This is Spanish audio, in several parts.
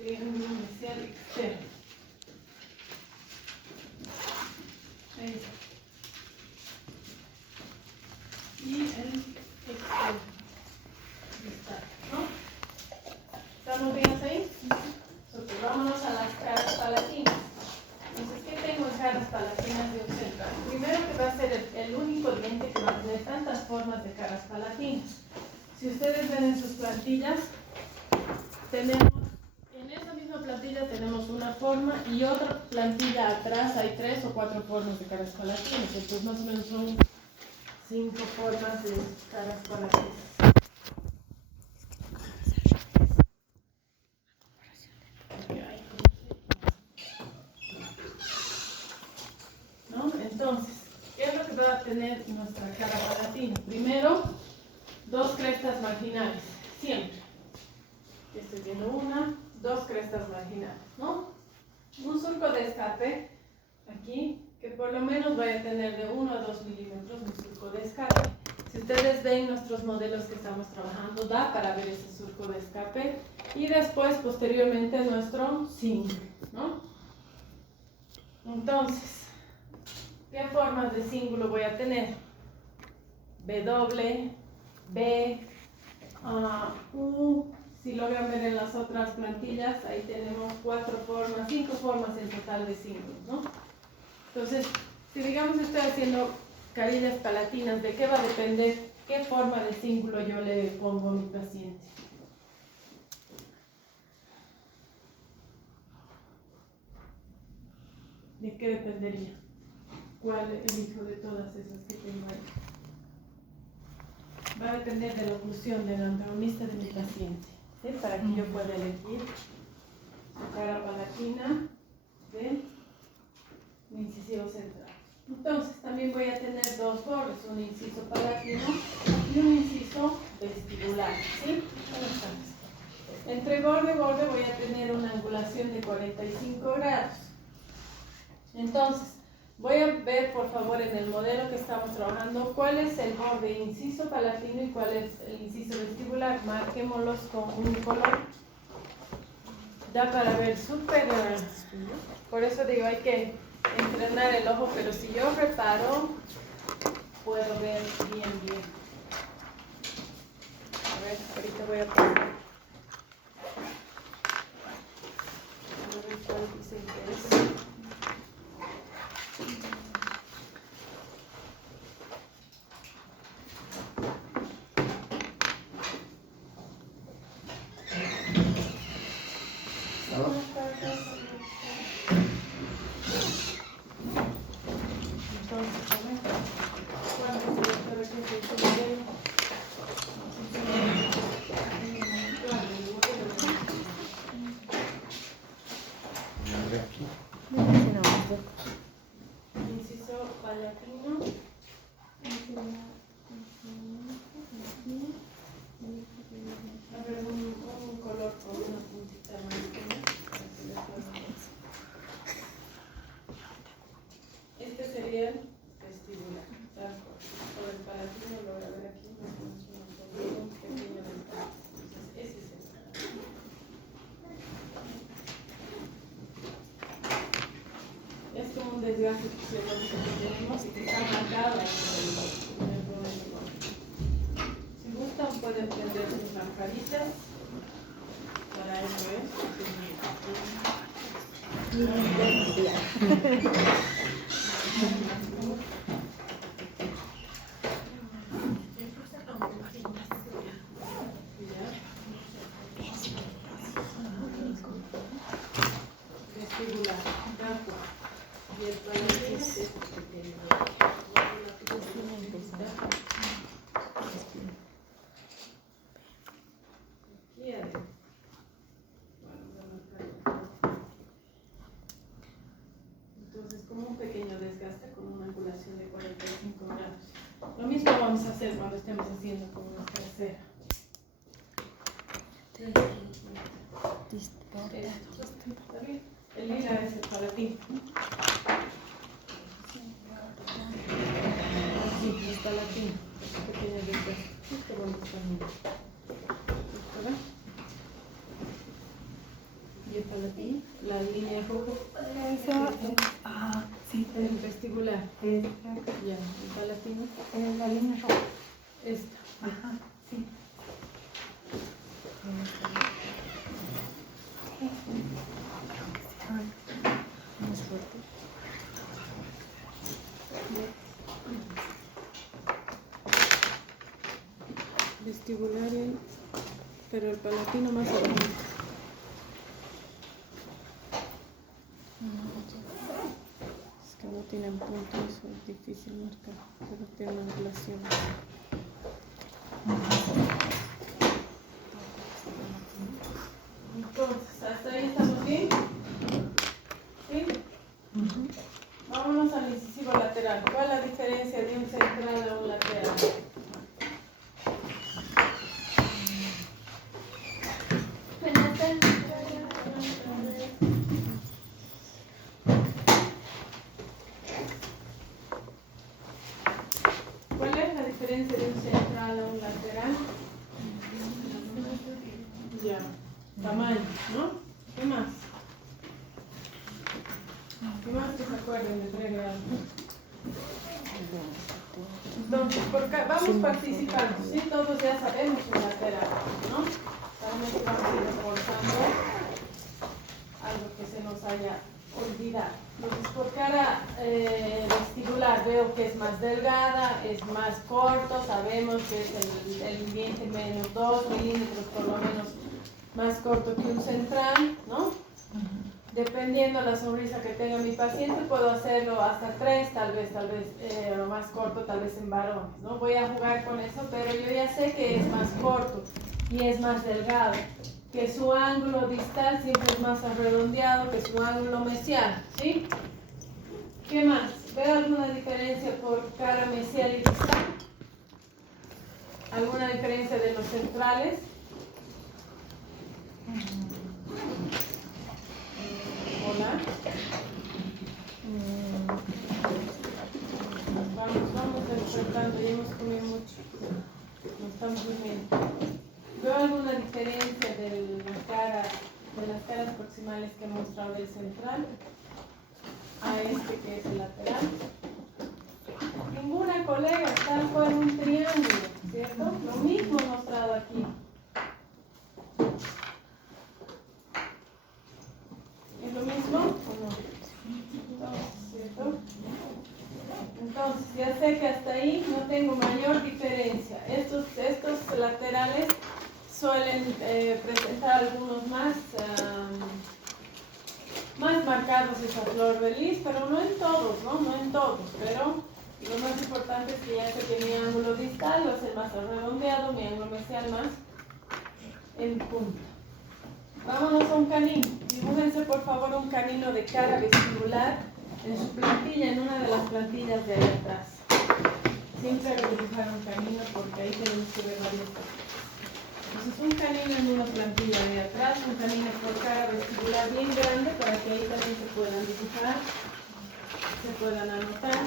inicial externo. Ahí está. Y el externo. Ahí está, ¿no? ¿Estamos bien hasta ahí? Entonces, vámonos a las caras palatinas. Entonces, ¿qué tengo en caras palatinas de un central? Primero, que va a ser el único diente que va a tener tantas formas de caras palatinas. Si ustedes ven en sus plantillas, tenemos, en esa misma plantilla tenemos una forma y otra plantilla atrás hay 3 o 4 formas de caras palatinas. Entonces, más o menos son 5 formas de caras palatinas. ¿No? Entonces, ¿qué es lo que va a tener nuestra cara palatina? Primero, 2 crestas marginales, siempre. Estoy viendo 1, 2 crestas marginales, ¿no? Un surco de escape, aquí, que por lo menos vaya a tener de 1 a 2 milímetros un surco de escape. Si ustedes ven nuestros modelos que estamos trabajando, da para ver ese surco de escape. Y después, posteriormente, nuestro single, ¿no? Entonces, ¿qué formas de cíngulo voy a tener? W, B, U. Si logran ver en las otras plantillas, ahí tenemos 4 formas, 5 formas en total de cíngulos, ¿no? Entonces, si digamos estoy haciendo carillas palatinas, ¿de qué va a depender qué forma de cíngulo yo le pongo a mi paciente? ¿De qué dependería? ¿Cuál elijo de todas esas que tengo ahí? Va a depender de la oclusión del antagonista de mi paciente, ¿sí? Para que yo pueda elegir la cara palatina de mi incisivo central. Entonces, también voy a tener 2 bordes, un inciso palatino y un inciso vestibular, ¿sí? Entre borde y borde voy a tener una angulación de 45 grados. Entonces, voy a ver, por favor, en el modelo que estamos trabajando, cuál es el borde inciso palatino y cuál es el inciso vestibular. Marquémoslos con un color. Da para ver súper. Por eso digo, hay que entrenar el ojo, pero si yo reparo, puedo ver bien, bien. A ver, ahorita voy a pasar. A ver cuál dice que es. Inciso palatino. A ver, un color con una puntita más. Este sería el vestibular. Por el palatino lo voy a ver aquí. Un pequeño detalle. Entonces, ese es el palatino. Es como un desgaste fisiológico que tenemos y que está marcado en el momento. Si gustan, pueden prender sus lamparitas. Para eso vestibular, y el palatino es pequeño. Aquí adentro. Entonces, como un pequeño desgaste con una angulación de 45 grados. Lo mismo vamos a hacer cuando estemos haciendo con nuestra cera. ¿Está bien? El lila es el palatino. Sí, el palatino. Pequeño desgaste. Qué bonito también. ¿Listo, ven? y el palatino, la línea roja. Esa, sí, El vestibular. Ya, el palatino. la línea roja. Esta. Ajá, sí. Más fuerte. Vestibular, pero el palatino más abajo. Es que no tienen punto, eso es difícil marcar, pero tienen relación. Entonces, ¿hasta ahí estamos bien? ¿Sí? Vámonos al incisivo lateral. ¿Cuál es la diferencia de un central a un lateral? ¿Cuál es la diferencia de un central a un lateral? Ya, tamaño, ¿no? ¿Qué más? ¿Qué más que se acuerden de pregrado? Entonces, vamos participando, ¿sí? Todos ya sabemos un lateral, ¿no? Solamente vamos a ir reforzando algo que se nos haya olvidado. Entonces, por cara vestibular veo que es más delgada, es más corto, sabemos que es el diente menos 2 milímetros por lo menos más corto que un central, ¿no? Dependiendo de la sonrisa que tenga mi paciente, puedo hacerlo hasta 3, tal vez lo más corto, tal vez en varones, ¿no? Voy a jugar con eso, pero yo ya sé que es más corto y es más delgado, que su ángulo distal siempre es más redondeado que su ángulo mesial, ¿sí? ¿Qué más? ¿Veo alguna diferencia por cara mesial y distal? ¿Alguna diferencia de los centrales? Hola. Vamos despertando, ya hemos comido mucho. No estamos durmiendo. ¿Veo alguna diferencia de las caras proximales que he mostrado del central a este que es el lateral? Ninguna, colega, tal cual un triángulo, ¿cierto? Lo mismo he mostrado aquí. ¿Es lo mismo o no? ¿Cierto? Entonces, ya sé que hasta ahí no tengo mayor diferencia. Estos laterales suelen presentar algunos más marcados esa flor de lis, pero no en todos, ¿no? No en todos, pero lo más importante es que ya sé que mi ángulo distal va a ser más redondeado, mi ángulo mesial más en punta. Vámonos a un canino. Dibújense por favor un canino de cara vestibular en su plantilla, en una de las plantillas de ahí atrás. Siempre hay que dibujar un canino porque ahí tenemos que ver varias cosas. Entonces un canino en una plantilla de atrás, un canino por cara vestibular bien grande para que ahí también se puedan dibujar, se puedan anotar.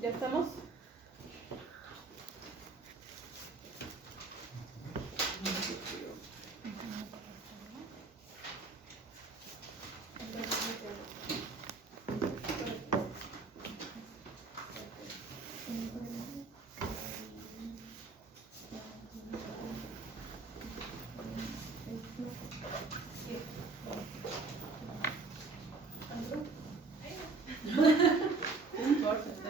¿Ya estamos? No importa.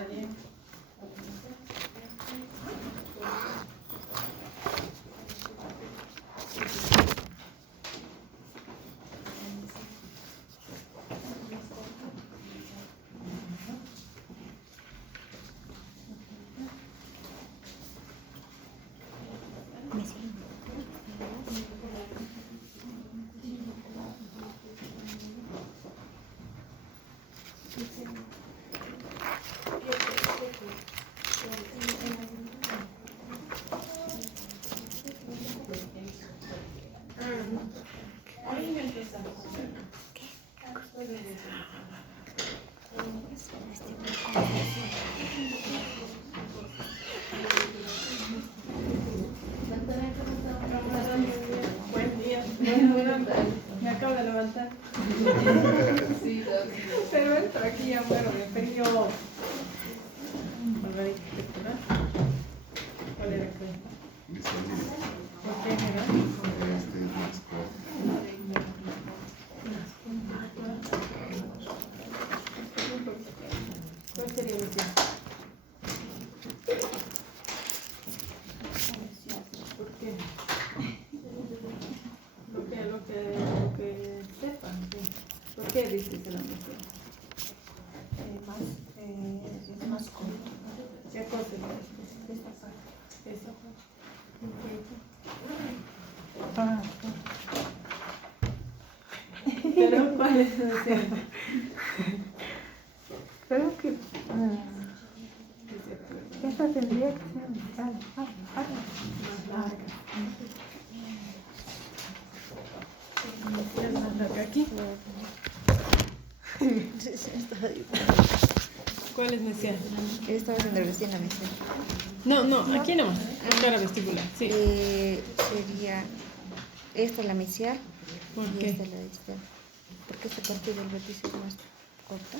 arquitectura. ¿Cuál era el cuento? Visualiza. ¿Por qué era? Este es más corto. ¿Cuál sería el plan? ¿Por qué? Lo que sepan, sí. ¿Por qué dices la misión? Es más corto. ¿Qué cosa es Esta parte. eso? Ah, Pero ¿cuál es la misión? creo que esta tendría que ser más larga. ¿Es más larga aquí? ¿Cuál es misión? Estaba haciendo recién la misión. No, aquí nomás. Cara vestibular, sí. Sería esta la misial ¿Por y qué? esta la distal. Porque esta parte del vértice es más corta.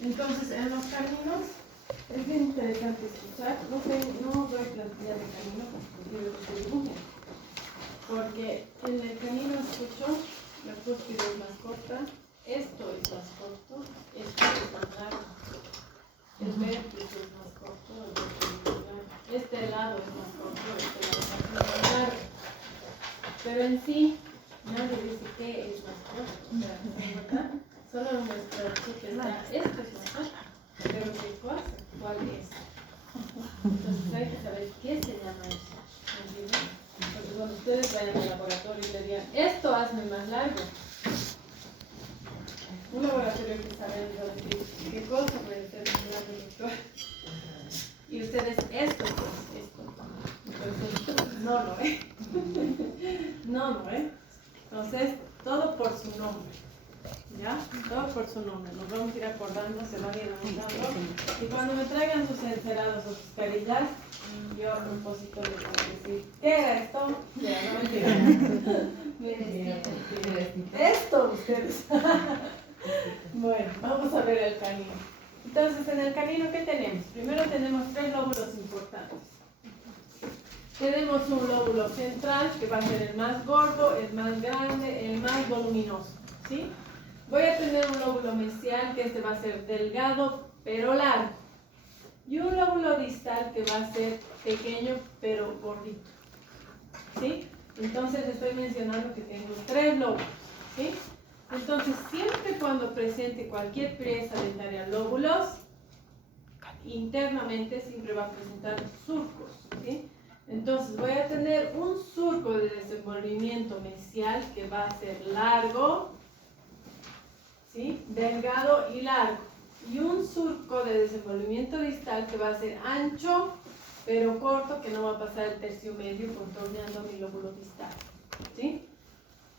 Entonces, en los caminos es bien interesante escuchar. No doy plantilla de camino porque quiero que se dibujen. Porque en el camino escucho, la cúspide es más corta, esto es más corto, esto es más largo. El vértice es más corto, el vértice es más largo. Este lado es más corto, este lado es más largo. Pero en sí, nadie dice qué es más corto, ¿verdad? Solo nuestro chip está, esto es más corto, pero ¿qué cosa? ¿Cuál es? Entonces hay que saber qué se llama eso. ¿Me entienden? Porque cuando ustedes vayan al laboratorio y le digan, esto hazme más largo. Un laboratorio que sabe decir, ¿qué cosa puede ser más largo, doctor? Y ustedes, esto pues, esto. Entonces, no lo es. No lo es. Entonces, todo por su nombre. ¿Ya? Todo por su nombre. Nos vamos a ir acordando, se van a ir anotando. Y cuando me traigan sus encerados o sus carillas, yo a propósito les voy a decir, ¿qué era esto? Ya, no mentira. Esto, ustedes. Bueno, vamos a ver el canino. Entonces, en el canino, ¿qué tenemos? Primero tenemos tres lóbulos importantes. Tenemos un lóbulo central, que va a ser el más gordo, el más grande, el más voluminoso, ¿sí? Voy a tener un lóbulo mesial, que este va a ser delgado, pero largo. Y un lóbulo distal, que va a ser pequeño, pero gordito, ¿sí? Entonces, estoy mencionando que tengo tres lóbulos, ¿sí? Entonces, siempre cuando presente cualquier pieza dentaria lóbulos, internamente siempre va a presentar surcos, ¿sí? Entonces, voy a tener un surco de desenvolvimiento mesial que va a ser largo, ¿sí? Delgado y largo. Y un surco de desenvolvimiento distal que va a ser ancho, pero corto, que no va a pasar el tercio medio contorneando mi lóbulo distal, ¿sí?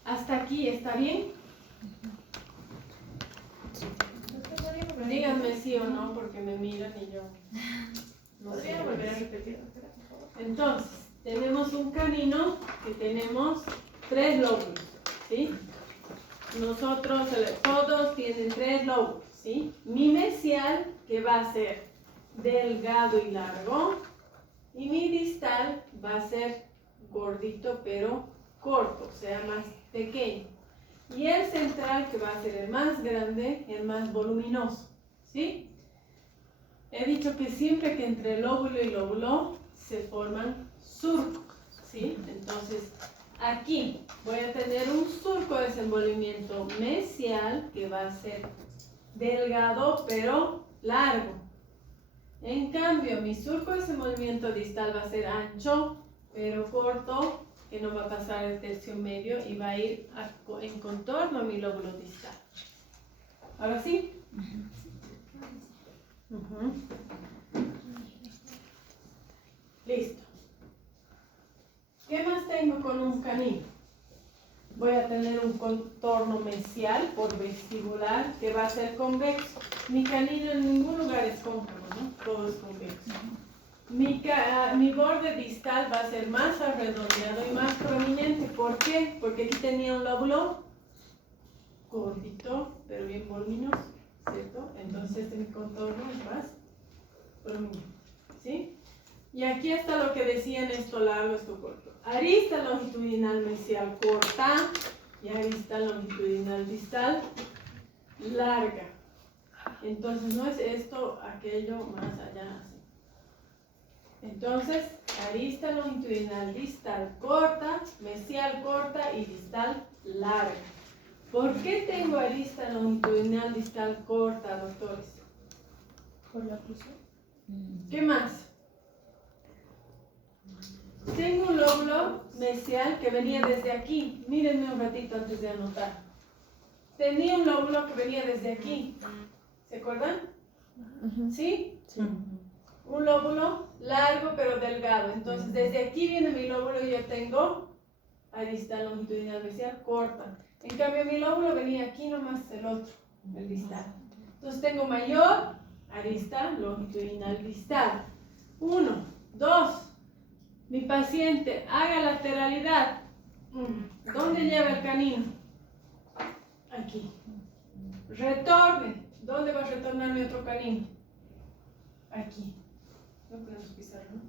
¿Hasta aquí está bien? Díganme sí o no, porque me miran y yo no sé. volver a repetir? Entonces, tenemos un canino que tenemos tres lóbulos, ¿sí? Nosotros, todos tienen tres lóbulos, ¿sí? Mi mesial, que va a ser delgado y largo, y mi distal va a ser gordito pero corto, o sea, más pequeño. Y el central, que va a ser el más grande, el más voluminoso, ¿sí? He dicho que siempre que entre lóbulo y lóbulo se forman surcos, ¿sí? Entonces, aquí voy a tener un surco de desenvolvimiento mesial, que va a ser delgado pero largo. En cambio, mi surco de desenvolvimiento distal va a ser ancho pero corto, que no va a pasar el tercio medio y va a ir en contorno a mi lóbulo distal. ¿Ahora sí? Listo. ¿Qué más tengo con un canino? Voy a tener un contorno mesial por vestibular que va a ser convexo. Mi canino en ningún lugar es cóncavo, ¿no? Todo es convexo. Mi borde distal va a ser más redondeado y más prominente. ¿Por qué? Porque aquí tenía un lóbulo gordito, pero bien voluminoso, ¿cierto? Entonces mi contorno es más por mí, ¿sí? Y aquí está lo que decían, esto largo, esto corto. Arista longitudinal mesial corta y arista longitudinal distal larga. Entonces no es esto, aquello, más allá, así. Entonces, arista longitudinal distal corta, mesial corta y distal larga. ¿Por qué tengo arista longitudinal distal corta, doctores? Por la fusión. ¿Qué más? Tengo un lóbulo mesial que venía desde aquí. Mírenme un ratito antes de anotar. Tenía un lóbulo que venía desde aquí. ¿Se acuerdan? ¿Sí? Sí. Un lóbulo largo pero delgado. Entonces, desde aquí viene mi lóbulo y yo tengo arista longitudinal mesial corta. En cambio, mi lóbulo venía aquí nomás, el otro, el distal. Entonces, tengo mayor arista longitudinal distal. 1, 2. Mi paciente haga lateralidad. ¿Dónde lleva el canino? Aquí. Retorne. ¿Dónde va a retornar mi otro canino? Aquí. No podemos pisar, ¿no?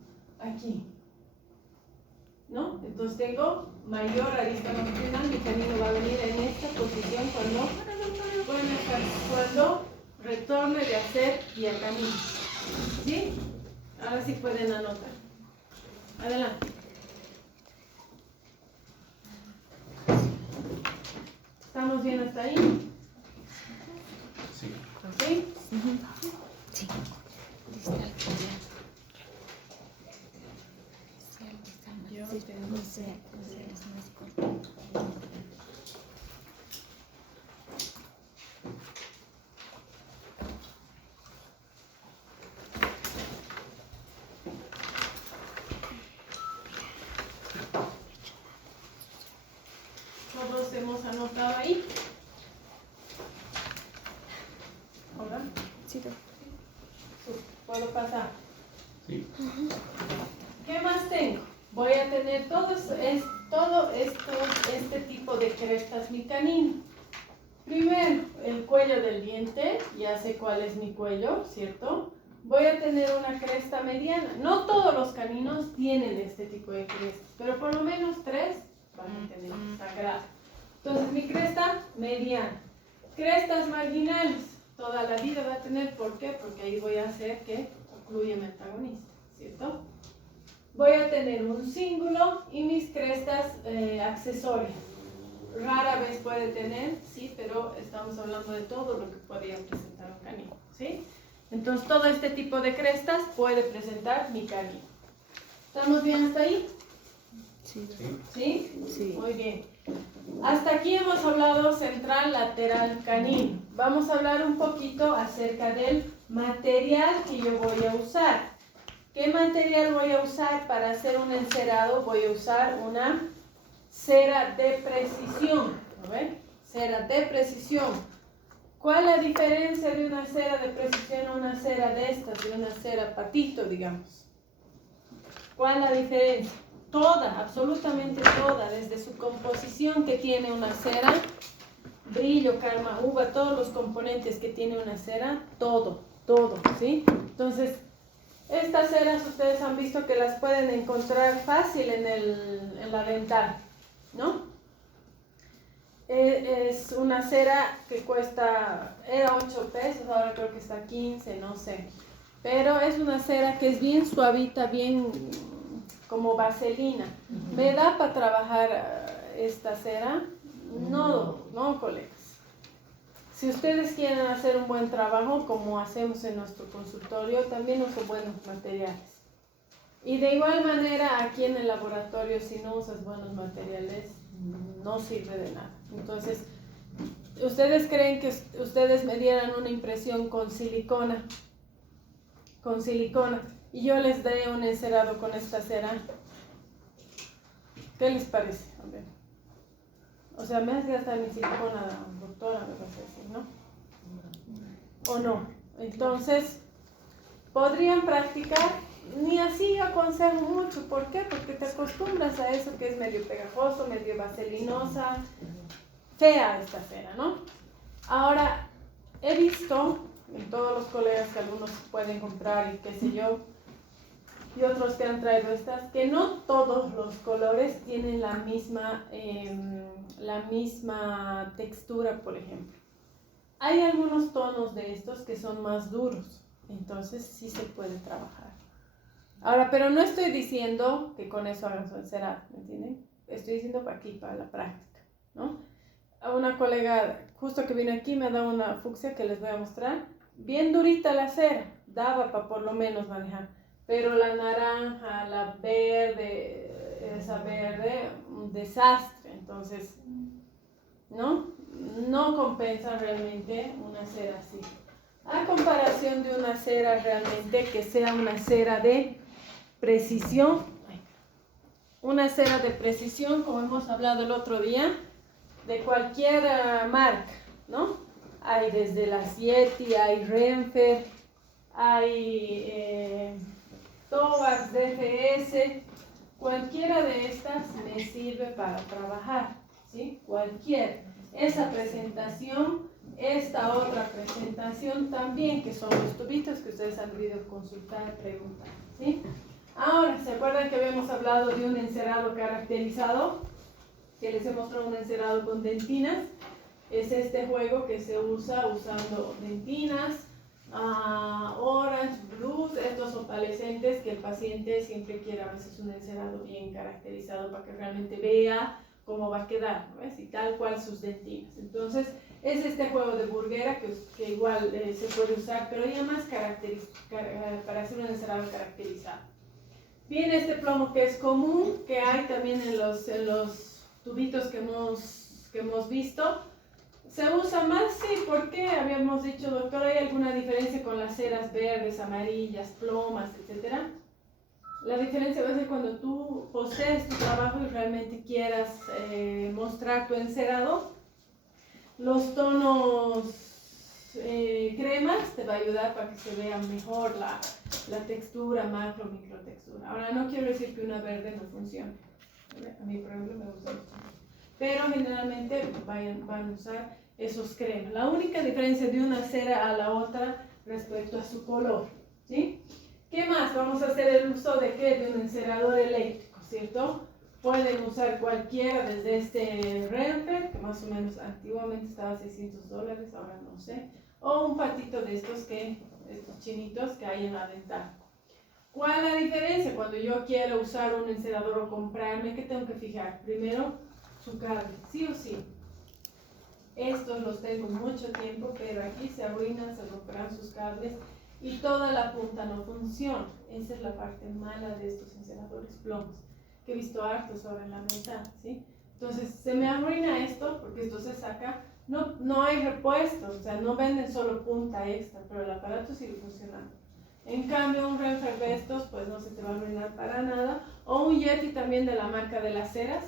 Aquí. ¿No? Entonces tengo mayor arista longitudinal. Mi canino va a venir en esta posición cuando retorne de hacer y el camino. ¿Sí? Ahora sí pueden anotar. Adelante. ¿Estamos bien hasta ahí? Sí. ¿Sí? Sí. Distal. Yo Sí, tengo no sé, es más corto. Todos hemos anotado ahí. ¿Hola? Sí, ¿Puedo pasar? Sí. ¿Qué más tengo? Voy a tener este tipo de crestas mi canino. Primero, el cuello del diente, ya sé cuál es mi cuello, ¿cierto? Voy a tener una cresta mediana. No todos los caninos tienen este tipo de crestas, pero por lo menos 3 van a tener esta grada. Entonces, mi cresta mediana. Crestas marginales, toda la vida va a tener, ¿por qué? Porque ahí voy a hacer que ocluya mi antagonista, ¿cierto? Voy a tener un cíngulo y mis crestas accesorias. Rara vez puede tener, sí, pero estamos hablando de todo lo que podría presentar un canino, ¿sí? Entonces, todo este tipo de crestas puede presentar mi canino. ¿Estamos bien hasta ahí? sí. ¿Sí? Sí. Muy bien. Hasta aquí hemos hablado central, lateral, canino. Vamos a hablar un poquito acerca del material que yo voy a usar. ¿Qué material voy a usar para hacer un encerado? Voy a usar una cera de precisión. ¿Lo ven? Cera de precisión. ¿Cuál es la diferencia de una cera de precisión a una cera de estas, de una cera patito, digamos? ¿Cuál es la diferencia? Toda, absolutamente toda, desde su composición que tiene una cera, brillo, calma, uva, todos los componentes que tiene una cera, todo, ¿sí? Entonces, estas ceras ustedes han visto que las pueden encontrar fácil en la dental, ¿no? Es una cera que era 8 pesos, ahora creo que está 15, no sé. Pero es una cera que es bien suavita, bien como vaselina. ¿Me da para trabajar esta cera? No, colegas. Si ustedes quieren hacer un buen trabajo, como hacemos en nuestro consultorio, también uso buenos materiales. Y de igual manera, aquí en el laboratorio, si no usas buenos materiales, no sirve de nada. Entonces, ¿ustedes creen que ustedes me dieran una impresión con silicona? Y yo les dé un encerado con esta cera. ¿Qué les parece? A ver. O sea, me hace gastar mi silicona, doctora, me vas a decir, ¿no? ¿O no? Entonces, podrían practicar, ni así aconsejo mucho. ¿Por qué? Porque te acostumbras a eso que es medio pegajoso, medio vaselinosa, fea esta cera, ¿no? Ahora, he visto en todos los colegas que algunos pueden comprar y qué sé yo, y otros que han traído estas, que no todos los colores tienen la misma textura, por ejemplo. Hay algunos tonos de estos que son más duros, entonces sí se puede trabajar. Ahora, pero no estoy diciendo que con eso hagan su encerado, ¿me entienden? Estoy diciendo para aquí, para la práctica, ¿no? A una colega justo que vino aquí me ha dado una fucsia que les voy a mostrar. Bien durita la cera, daba para por lo menos manejar. Pero la naranja, la verde, esa verde, un desastre. Entonces, ¿no? No compensa realmente una cera así. A comparación de una cera realmente que sea una cera de precisión. Una cera de precisión, como hemos hablado el otro día, de cualquier marca, ¿no? Hay desde las Yeti, hay Renfer, hay Tovax, DFS, cualquiera de estas me sirve para trabajar, ¿sí? Cualquier. Esa presentación, esta otra presentación también, que son los tubitos que ustedes han debido consultar, preguntar, ¿sí? Ahora, ¿se acuerdan que habíamos hablado de un encerado caracterizado? Que les he mostrado un encerado con dentinas. Es este juego que se usa usando dentinas, orange, blues, estos opalescentes que el paciente siempre quiere a veces un encerado bien caracterizado para que realmente vea cómo va a quedar, ¿no ves? Y tal cual sus dentinas. Entonces, es este juego de burguera que igual se puede usar, pero ya más para hacer un encerado caracterizado. Viene este plomo que es común, que hay también en los tubitos que hemos visto. ¿Se usa más? Sí, porque habíamos dicho, doctor, ¿hay alguna diferencia con las ceras verdes, amarillas, plomas, etcétera? La diferencia va a ser cuando tú posees tu trabajo y realmente quieras mostrar tu encerado. Los tonos cremas te va a ayudar para que se vea mejor la textura, macro, micro textura. Ahora, no quiero decir que una verde no funcione. A mí, por ejemplo, me gusta mucho. Pero generalmente van a usar esos cremas. La única diferencia de una cera a la otra respecto a su color, ¿sí? ¿Qué más? Vamos a hacer el uso de ¿qué? De un encerador eléctrico, ¿cierto? Pueden usar cualquiera, desde este Renfer, que más o menos antiguamente estaba a $600, ahora no sé, o un patito de estos chinitos que hay en la dental. ¿Cuál es la diferencia? Cuando yo quiero usar un encerador o comprarme, ¿qué tengo que fijar? Primero, su cable, sí o sí. Estos los tengo mucho tiempo, pero aquí se arruinan, se romperán sus cables y toda la punta no funciona. Esa es la parte mala de estos enceradores plomos, que he visto hartos ahora en la mesa, ¿sí? Entonces, se me arruina esto, porque esto se saca, no hay repuestos, o sea, no venden solo punta extra, pero el aparato sigue funcionando. En cambio, un Renfer de estos, pues no se te va a arruinar para nada, o un Yeti también de la marca de las ceras,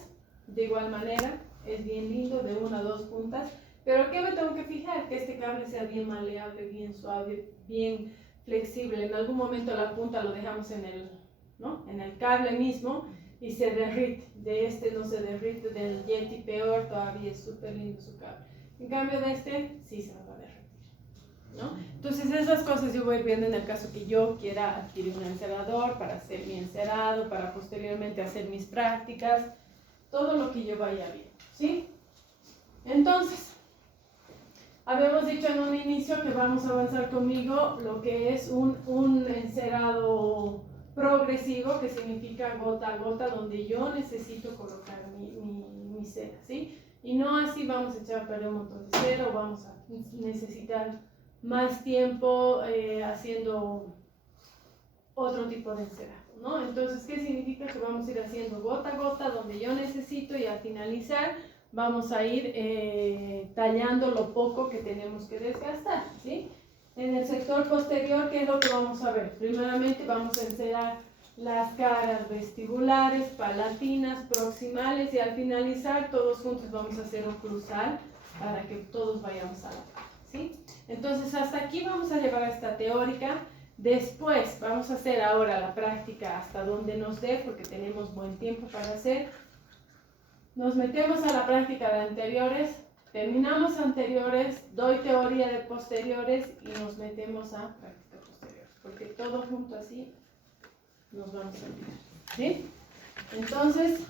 de igual manera, es bien lindo, de 1 a 2 puntas, pero ¿qué me tengo que fijar? Que este cable sea bien maleable, bien suave, bien flexible. En algún momento la punta lo dejamos en el cable mismo y se derrite. De este no se derrite, del Yeti peor, todavía es súper lindo su cable. En cambio de este, sí se me va a derretir, ¿no? Entonces esas cosas yo voy viendo en el caso que yo quiera adquirir un encerador para hacer mi encerado, para posteriormente hacer mis prácticas, todo lo que yo vaya viendo, ¿sí? Entonces, habíamos dicho en un inicio que vamos a avanzar conmigo lo que es un encerado progresivo, que significa gota a gota, donde yo necesito colocar mi cera, ¿sí? Y no así vamos a echar a perder un montón de cera o vamos a necesitar más tiempo haciendo otro tipo de encerado, ¿no? Entonces, ¿qué significa? Que vamos a ir haciendo gota a gota donde yo necesito y al finalizar vamos a ir tallando lo poco que tenemos que desgastar, ¿sí? En el sector posterior, ¿qué es lo que vamos a ver? Primeramente vamos a encerar las caras vestibulares, palatinas, proximales y al finalizar todos juntos vamos a hacer oclusal para que todos vayamos a la par, ¿sí? Entonces hasta aquí vamos a llevar a esta teórica. Después vamos a hacer ahora la práctica hasta donde nos dé, porque tenemos buen tiempo para hacer. Nos metemos a la práctica de anteriores, Terminamos anteriores, doy teoría de posteriores y nos metemos a práctica posterior, porque todo junto así nos vamos a olvidar, ¿sí? Entonces,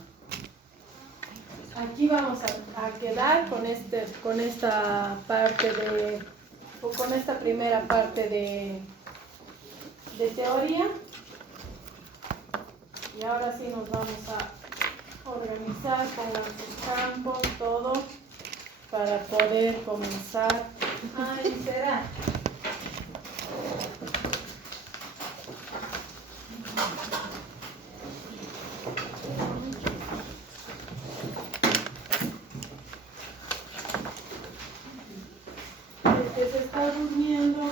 aquí vamos a quedar con esta parte o con esta primera parte de teoría. Y ahora sí nos vamos a organizar, pongan sus campos, todo, para poder comenzar a iniciar. El que se está durmiendo